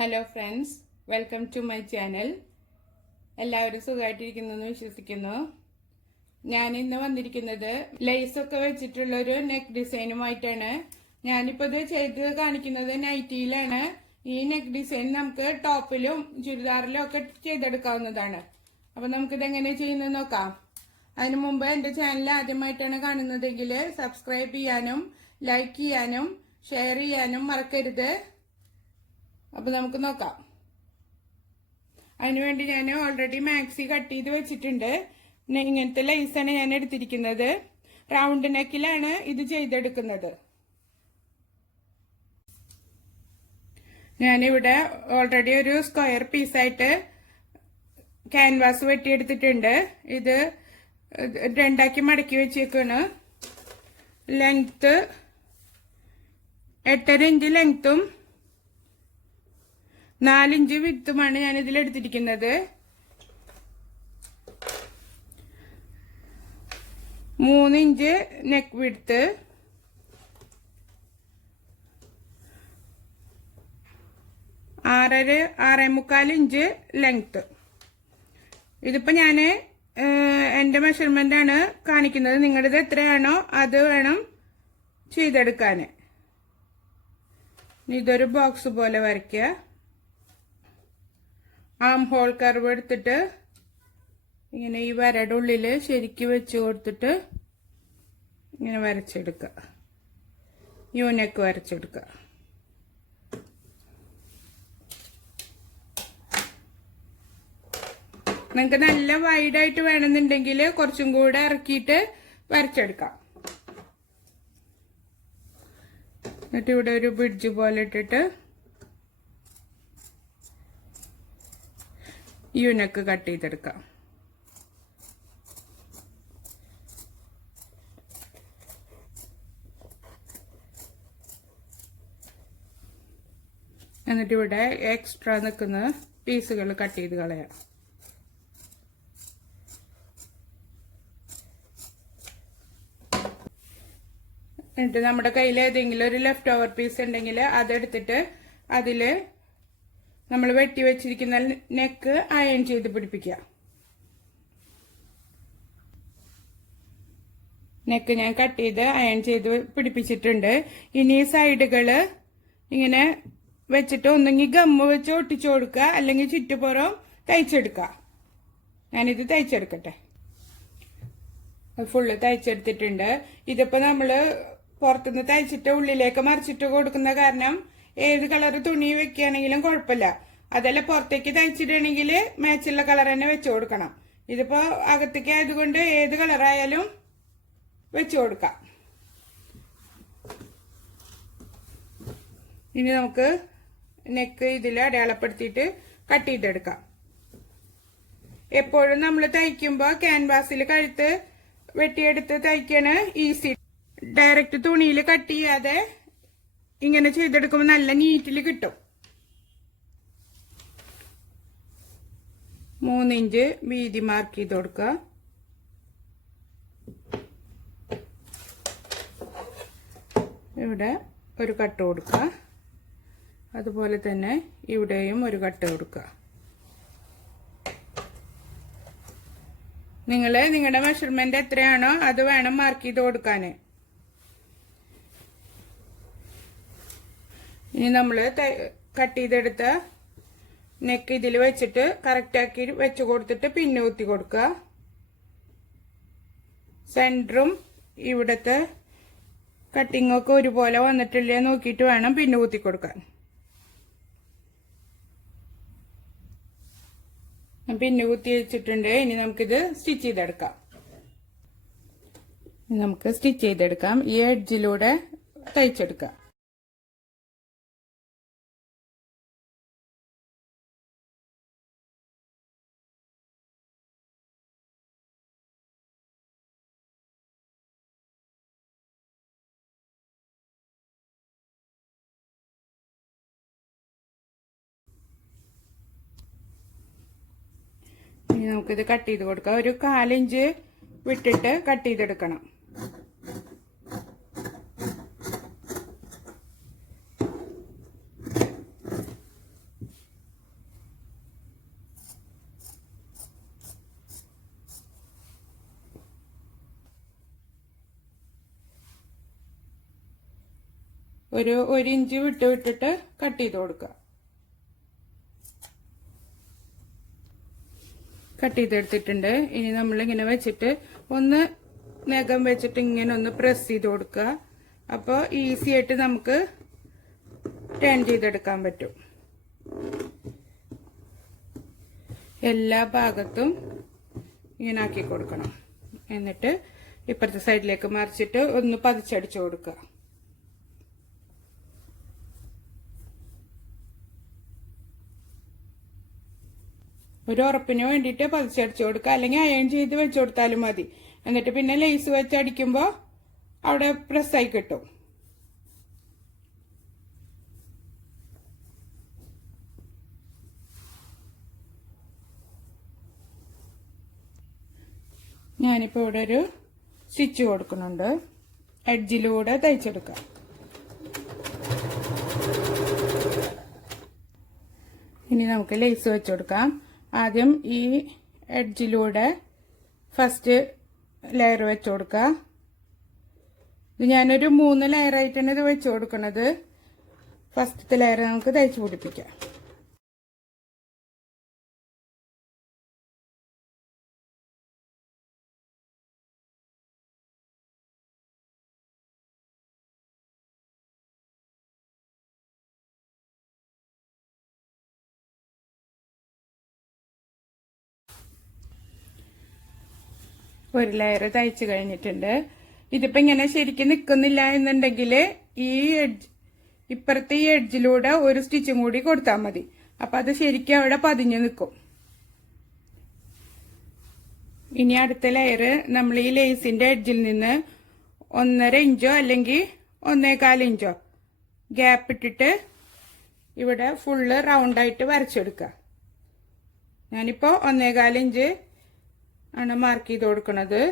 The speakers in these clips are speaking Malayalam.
Hello friends, welcome to my channel. എല്ലാവരും സുഖമായിട്ടിരിക്കുന്നു വിശ്വസിക്കുന്നു. ഞാൻ ഇന്ന് വന്നിരിക്കുന്നത് ലേസൊക്കെ വെച്ചിട്ടുള്ളൊരു നെക്ക് ഡിസൈനുമായിട്ടാണ്. ഞാനിപ്പോൾ ഇത് ചെയ്ത് കാണിക്കുന്നത് നൈറ്റിയിലാണ്. ഈ നെക്ക് ഡിസൈൻ നമുക്ക് ടോപ്പിലും ചുരിദാറിലും ഒക്കെ ചെയ്തെടുക്കാവുന്നതാണ്. അപ്പം നമുക്കിതെങ്ങനെ ചെയ്യുന്നത് നോക്കാം. അതിനു മുമ്പ് എൻ്റെ ചാനൽ ആദ്യമായിട്ടാണ് കാണുന്നതെങ്കിൽ സബ്സ്ക്രൈബ് ചെയ്യാനും ലൈക്ക് ചെയ്യാനും ഷെയർ ചെയ്യാനും മറക്കരുത്. അപ്പോൾ നമുക്ക് നോക്കാം. അതിനുവേണ്ടി ഞാൻ ഓൾറെഡി മാക്സി കട്ട് ചെയ്ത് വെച്ചിട്ടുണ്ട്. ഇങ്ങനത്തെ ലേസാണ് ഞാൻ എടുത്തിരിക്കുന്നത്. റൗണ്ട് നെക്കിലാണ് ഇത് ചെയ്തെടുക്കുന്നത്. ഞാനിവിടെ ഓൾറെഡി ഒരു സ്ക്വയർ പീസായിട്ട് ക്യാൻവാസ് വെട്ടിയെടുത്തിട്ടുണ്ട്. ഇത് രണ്ടാക്കി മടക്കി വെച്ചേക്കാണ്. ലെങ്ത്ത് 8.5 ഇഞ്ച് ലെങ്ത്തും 4 ഇഞ്ച് വിത്തുമാണ് ഞാൻ ഇതിലെടുത്തിരിക്കുന്നത്. 3 inch neck width, 6.25 inch length. ഇതിപ്പോ ഞാൻ എൻ്റെ മെഷർമെന്റ് ആണ് കാണിക്കുന്നത്. നിങ്ങളുടേത് എത്രയാണോ അത് വേണം ചെയ്തെടുക്കാൻ. ഇതൊരു ബോക്സ് പോലെ വരയ്ക്കുക. ആം ഹോൾ കർവ് എടുത്തിട്ട് ഇങ്ങനെ ഈ വരയുടെ ഉള്ളിൽ ശരിക്ക് വെച്ച് കൊടുത്തിട്ട് ഇങ്ങനെ വരച്ചെടുക്കുക. യൂനെക്ക് വരച്ചെടുക്കുക. നിങ്ങൾക്ക് നല്ല വൈഡായിട്ട് വേണമെന്നുണ്ടെങ്കിൽ കുറച്ചും കൂടെ ഇറക്കിയിട്ട് വരച്ചെടുക്കാം. എന്നിട്ട് ഇവിടെ ഒരു ബ്രിഡ്ജ് പോലെ ഇട്ടിട്ട് യൂനെക്ക് കട്ട് ചെയ്തെടുക്കാം. എന്നിട്ട് ഇവിടെ എക്സ്ട്രാ നിൽക്കുന്ന പീസുകൾ കട്ട് ചെയ്ത് കളയാം. എന്നിട്ട് നമ്മുടെ കയ്യിൽ ഏതെങ്കിലും ഒരു ലെഫ്റ്റ് ഓവർ പീസ് ഉണ്ടെങ്കിൽ അതെടുത്തിട്ട് അതിൽ നമ്മൾ വെട്ടി വെച്ചിരിക്കുന്ന നെക്ക് അയൺ ചെയ്ത് പിടിപ്പിക്കുക. നെക്ക് ഞാൻ കട്ട് ചെയ്ത് അയൺ ചെയ്ത് പിടിപ്പിച്ചിട്ടുണ്ട്. ഇനി സൈഡുകള് ഇങ്ങനെ വെച്ചിട്ട് ഒന്നെങ്കിൽ ഗമ്മ് വെച്ച് ഒട്ടിച്ചു കൊടുക്കുക, അല്ലെങ്കിൽ ചുറ്റുപുറം തയ്ച്ചെടുക്കുക. ഞാനിത് തയ്ച്ചെടുക്കട്ടെ. ഫുള്ള് തയ്ച്ചെടുത്തിട്ടുണ്ട്. ഇതിപ്പോ നമ്മള് പുറത്തുനിന്ന് തയ്ച്ചിട്ട് ഉള്ളിലേക്ക് മറിച്ചിട്ട് കൊടുക്കുന്ന കാരണം ഏത് കളർ തുണി വെക്കുകയാണെങ്കിലും കുഴപ്പമില്ല. അതല്ല പുറത്തേക്ക് തയ്ച്ചിടണമെങ്കിൽ മാച്ചുള്ള കളർ തന്നെ വെച്ചു കൊടുക്കണം. ഇതിപ്പോ അകത്തേക്ക് ആയതുകൊണ്ട് ഏത് കളറായാലും വെച്ചു കൊടുക്കാം. ഇനി നമുക്ക് നെക്ക് ഇതിൽ അടയാളപ്പെടുത്തിയിട്ട് കട്ട് ചെയ്തെടുക്കാം. എപ്പോഴും നമ്മൾ തയ്ക്കുമ്പോൾ ക്യാൻവാസിൽ കഴുത്ത് വെട്ടിയെടുത്ത് തയ്ക്കാണ് ഈസി. ഡയറക്റ്റ് തുണിയിൽ കട്ട് ചെയ്യാതെ ഇങ്ങനെ ചെയ്തെടുക്കുമ്പോൾ നല്ല നീറ്റിൽ കിട്ടും. 3 ഇഞ്ച് വീതി മാർക്ക് ചെയ്ത് കൊടുക്കുക. ഇവിടെ ഒരു കട്ട് കൊടുക്കുക. അതുപോലെ തന്നെ ഇവിടെയും ഒരു കട്ട് കൊടുക്കുക. നിങ്ങളുടെ മെഷർമെന്റ് എത്രയാണോ അത് വേണം മാർക്ക് ചെയ്ത് കൊടുക്കാൻ. ഇനി നമ്മൾ കട്ട് ചെയ്തെടുത്ത നെക്ക് ഇതിൽ വെച്ചിട്ട് കറക്റ്റാക്കി വെച്ച് കൊടുത്തിട്ട് പിന്നെ കുത്തി കൊടുക്കുക. സെൻറ്ററും ഇവിടുത്തെ കട്ടിങ്ങൊക്കെ ഒരുപോലെ വന്നിട്ടില്ലേ നോക്കിയിട്ട് വേണം പിന്നെ കുത്തി കൊടുക്കാൻ. പിന്നെ കുത്തി വെച്ചിട്ടുണ്ട്. ഇനി നമുക്കിത് സ്റ്റിച്ച് ചെയ്തെടുക്കാം. നമുക്ക് സ്റ്റിച്ച് ചെയ്തെടുക്കാം. ഈ എഡ്ജിലൂടെ തയ്ച്ചെടുക്കാം. ഇനി നമുക്കിത് കട്ട് ചെയ്ത് കൊടുക്കാം. ഒരു 4 ഇഞ്ച് വിട്ടിട്ട് കട്ട് ചെയ്തെടുക്കണം. ഒരു ഇഞ്ച് വിട്ടിട്ട് കട്ട് ചെയ്ത് കൊടുക്കുക. കട്ട് ചെയ്തെടുത്തിട്ടുണ്ട്. ഇനി നമ്മളിങ്ങനെ വെച്ചിട്ട് ഒന്ന് നഖം വെച്ചിട്ട് ഇങ്ങനെ ഒന്ന് പ്രസ് ചെയ്ത് കൊടുക്കുക. അപ്പോൾ ഈസി ആയിട്ട് നമുക്ക് ടേൺ ചെയ്തെടുക്കാൻ പറ്റും. എല്ലാ ഭാഗത്തും ഇങ്ങനെ ആക്കി കൊടുക്കണം. എന്നിട്ട് ഇപ്പുറത്തെ സൈഡിലേക്ക് മറിച്ചിട്ട് ഒന്ന് പതിച്ചടിച്ചു കൊടുക്കുക. ഒരു ഉറപ്പിന് വേണ്ടിയിട്ട് പതിച്ചടിച്ചു കൊടുക്കുക, അല്ലെങ്കിൽ അയൺ ചെയ്ത് വെച്ചു കൊടുത്താലും മതി. എന്നിട്ട് പിന്നെ ലേസ് വെച്ച് അടിക്കുമ്പോൾ അവിടെ പ്രസ്സായി കിട്ടും. ഞാനിപ്പോൾ ഇവിടെ ഒരു സ്റ്റിച്ച് കൊടുക്കുന്നുണ്ട്. എഡ്ജിലൂടെ തയ്ച്ചെടുക്കാം. ഇനി നമുക്ക് ലേസ് വെച്ച് കൊടുക്കാം. ആദ്യം ഈ എഡ്ജിലൂടെ ഫസ്റ്റ് ലെയർ വെച്ച് കൊടുക്കുക. ഇത് ഞാനൊരു 3 ലെയറായിട്ടാണ് ഇത് വെച്ച് കൊടുക്കുന്നത്. ഫസ്റ്റത്തെ ലെയർ നമുക്ക് തയ്ച്ച് പിടിപ്പിക്കാം. ഒരു ലെയർ തയ്ച്ചു കഴിഞ്ഞിട്ടുണ്ട്. ഇതിപ്പോ ഇങ്ങനെ ശരിക്കും നിൽക്കുന്നില്ല എന്നുണ്ടെങ്കിൽ ഈ ഇപ്പുറത്തെ ഈ എഡ്ജിലൂടെ ഒരു സ്റ്റിച്ചും കൂടി കൊടുത്താൽ മതി. അപ്പൊ അത് ശരിക്കും അവിടെ പതിഞ്ഞു നിൽക്കും. ഇനി അടുത്ത ലെയർ നമ്മൾ ഈ ലേസിന്റെ എഡ്ജിൽ നിന്ന് 1.5 ഇഞ്ചോ അല്ലെങ്കിൽ 1.25 ഇഞ്ചോ ഗ്യാപ്പ് ഇട്ടിട്ട് ഇവിടെ ഫുള്ള് റൗണ്ടായിട്ട് വരച്ചെടുക്കുക. ഞാനിപ്പോ 1.25 ഇഞ്ച് ആണ് മാർക്ക് ചെയ്ത് കൊടുക്കുന്നത്.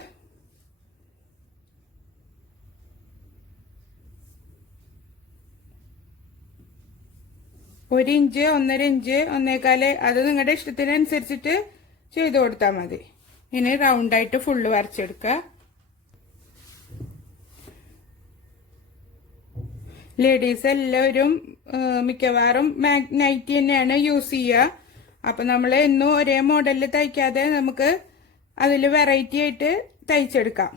ഒരു ഇഞ്ച്, 1.5 ഇഞ്ച്, 1.25 അത് നിങ്ങളുടെ ഇഷ്ടത്തിനനുസരിച്ചിട്ട് ചെയ്ത് കൊടുത്താൽ മതി. ഇനി റൗണ്ടായിട്ട് ഫുള്ള് വരച്ചെടുക്കുക. ലേഡീസ് എല്ലാവരും മിക്കവാറും നൈറ്റി തന്നെയാണ് യൂസ് ചെയ്യുക. അപ്പൊ നമ്മൾ എന്നും ഒരേ മോഡലിൽ തയ്ക്കാതെ നമുക്ക് അതിൽ വെറൈറ്റി ആയിട്ട് തയ്ച്ചെടുക്കാം.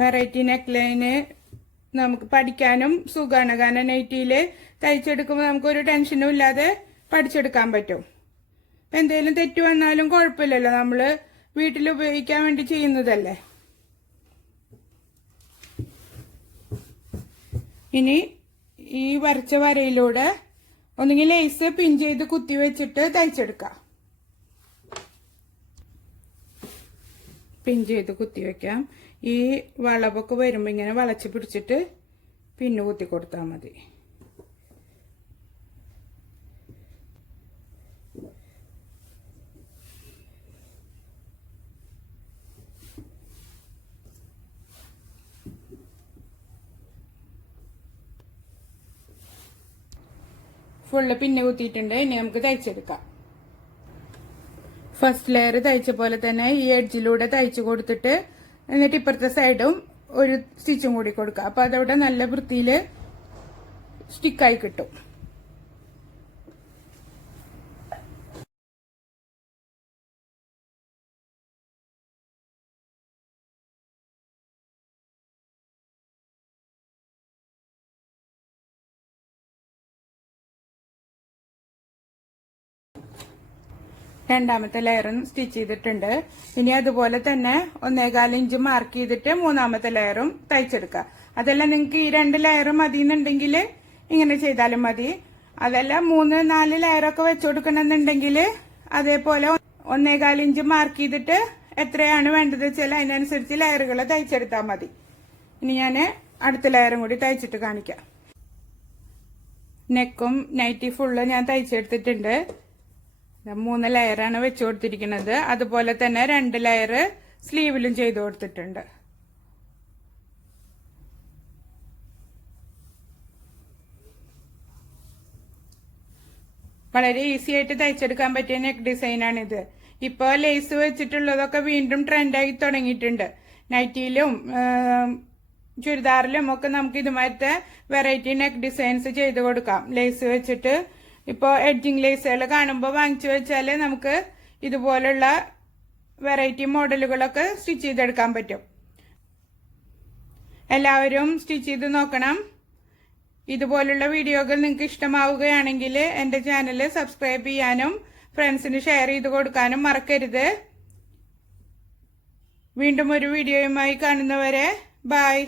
വെറൈറ്റി നെക്ക് ലൈന് നമുക്ക് പഠിക്കാനും സുഖമാണ്. കാരണം നൈറ്റിയില് തയ്ച്ചെടുക്കുമ്പോൾ നമുക്കൊരു ടെൻഷനും ഇല്ലാതെ പഠിച്ചെടുക്കാൻ പറ്റും. എന്തെങ്കിലും തെറ്റ് വന്നാലും കുഴപ്പമില്ലല്ലോ, നമ്മള് വീട്ടിൽ ഉപയോഗിക്കാൻ വേണ്ടി ചെയ്യുന്നതല്ലേ. ഇനി ഈ വരച്ച വരയിലൂടെ ഒന്നുകിൽ ലേസ് പിൻ ചെയ്ത് കുത്തി വെച്ചിട്ട് തയ്ച്ചെടുക്കാം. പിൻ ചെയ്ത് കുത്തി വെക്കാം. ഈ വളവൊക്കെ വരുമ്പോ ഇങ്ങനെ വളച്ച് പിടിച്ചിട്ട് പിന്ന് കുത്തി കൊടുത്താൽ മതി. ഫുള്ള് പിന്നെ കുത്തിയിട്ടുണ്ട്. ഇനി നമുക്ക് തയ്ച്ചെടുക്കാം. ഫസ്റ്റ് ലെയർ തയ്ച്ച പോലെ തന്നെ ഈ എഡ്ജിലൂടെ തയ്ച്ചു കൊടുത്തിട്ട് എന്നിട്ട് ഇപ്പുറത്തെ സൈഡും ഒരു സ്റ്റിച്ചും കൂടി കൊടുക്കുക. അപ്പൊ അതവിടെ നല്ല വൃത്തിയിൽ സ്റ്റിക്കായി കിട്ടും. രണ്ടാമത്തെ ലെയറും സ്റ്റിച്ച് ചെയ്തിട്ടുണ്ട്. ഇനി അതുപോലെ തന്നെ 1.25 ഇഞ്ച് മാർക്ക് ചെയ്തിട്ട് മൂന്നാമത്തെ ലെയറും തയ്ച്ചെടുക്കുക. അതല്ല നിങ്ങൾക്ക് ഈ 2 ലെയർ മതി എന്നുണ്ടെങ്കിൽ ഇങ്ങനെ ചെയ്താലും മതി. അതല്ല 3-4 ലെയറൊക്കെ വെച്ചു കൊടുക്കണമെന്നുണ്ടെങ്കിൽ അതേപോലെ 1.25 ഇഞ്ച് മാർക്ക് ചെയ്തിട്ട് എത്രയാണ് വേണ്ടത് വെച്ചാൽ അതിനനുസരിച്ച് ലെയറുകൾ തയ്ച്ചെടുത്താൽ മതി. ഇനി ഞാൻ അടുത്ത ലെയറും കൂടി തയ്ച്ചിട്ട് കാണിക്കാം. നെക്കും നൈറ്റി ഫുള്ള് ഞാൻ തയ്ച്ചെടുത്തിട്ടുണ്ട്. 3 ലെയറാണ് വെച്ചു കൊടുത്തിരിക്കുന്നത്. അതുപോലെ തന്നെ 2 ലെയർ സ്ലീവിലും ചെയ്തു കൊടുത്തിട്ടുണ്ട്. വളരെ ഈസി ആയിട്ട് തയ്ച്ചെടുക്കാൻ പറ്റിയ നെക്ക് ഡിസൈനാണിത്. ഇപ്പോൾ ലേസ് വെച്ചിട്ടുള്ളതൊക്കെ വീണ്ടും ട്രെൻഡായി തുടങ്ങിയിട്ടുണ്ട്. നൈറ്റിയിലും ചുരിദാറിലും ഒക്കെ നമുക്ക് ഇതുമാതിരത്തെ വെറൈറ്റി നെക്ക് ഡിസൈൻസ് ചെയ്ത് കൊടുക്കാം. ലേസ് വെച്ചിട്ട് ഇപ്പോൾ എഡ്ജിങ് ലേസുകൾ കാണുമ്പോൾ വാങ്ങിച്ചു വെച്ചാൽ നമുക്ക് ഇതുപോലുള്ള വെറൈറ്റി മോഡലുകളൊക്കെ സ്റ്റിച്ച് ചെയ്തെടുക്കാൻ പറ്റും. എല്ലാവരും സ്റ്റിച്ച് ചെയ്ത് നോക്കണം. ഇതുപോലുള്ള വീഡിയോകൾ നിങ്ങൾക്ക് ഇഷ്ടമാവുകയാണെങ്കിൽ എൻ്റെ ചാനൽ സബ്സ്ക്രൈബ് ചെയ്യാനും ഫ്രണ്ട്സിന് ഷെയർ ചെയ്ത് കൊടുക്കാനും മറക്കരുത്. വീണ്ടും ഒരു വീഡിയോയുമായി കാണുന്നവരെ ബൈ.